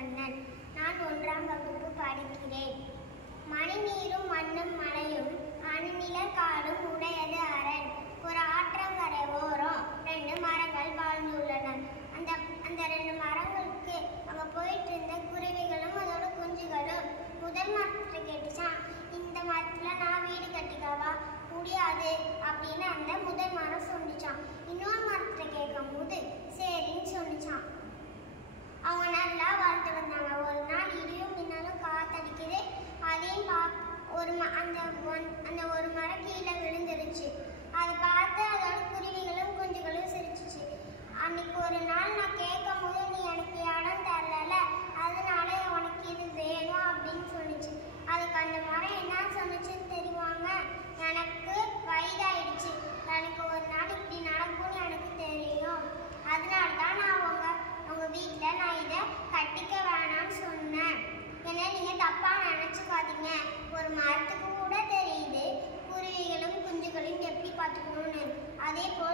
கண்ணன். நான் 1ஆம் வகுப்பு படிக்கிறேன். மணி நீரும் மண்ணும் மலையும் அணிநில காடும் உடையது அரண். ஒரு ஆற்றங்கரை ஓரம் 2 மரங்கள் வாழ்ந்துள்ளன. அந்த 2 மரங்களுக்கு அங்க போயிட்டு இருந்த குருவிகளும் அதோட குஞ்சுகளும் முதல் மரத்துல கேட்டுச்சான், இந்த மரத்துல நான் வீடு கட்டிக்கவா? முடியாது அப்படின்னு அந்த முதல் மரம் சொன்னிச்சான். இன்னொரு மரத்துல கேட்கும் போது சரின்னு சொன்னிச்சான். அவங்க நல்லா வாழ்த்து வந்தாங்க. ஒரு நாள் இடியும் மின்னலும் காத்தடிக்குது. அதையும் அந்த ஒரு மரம் கீழே விழுந்துருச்சு. அதை பார்த்து அதோட குருவிகளும் குஞ்சுகளும் சிரிச்சிச்சு. அன்னைக்கு ஒரு நாள் நான் கேட்கும் போது நீ எனக்கு இடம் தரல, அதனால உனக்கு இது வேணும் அப்படின்னு சொன்னிச்சு. அதுக்கு அந்த மரம் என்ன சொன்னிச்சுன்னு தெரியுவாங்க? எனக்கு வயதாயிடுச்சு, எனக்கு ஒரு நாள் இப்படி நடக்கும்னு எனக்கு தெரியும், அதனால தான் நான் உங்க வீட்டில் நான் இதை கட்டிக்க வேணாம்னு சொன்னேன். ஏன்னா நீங்கள் தப்பாக நினச்சிக்காதீங்க. ஒரு மரத்துக்கு கூட தெரியுது குருவிகளும் குஞ்சுகளையும் எப்படி பார்த்துக்கணும்னு. அதே போல்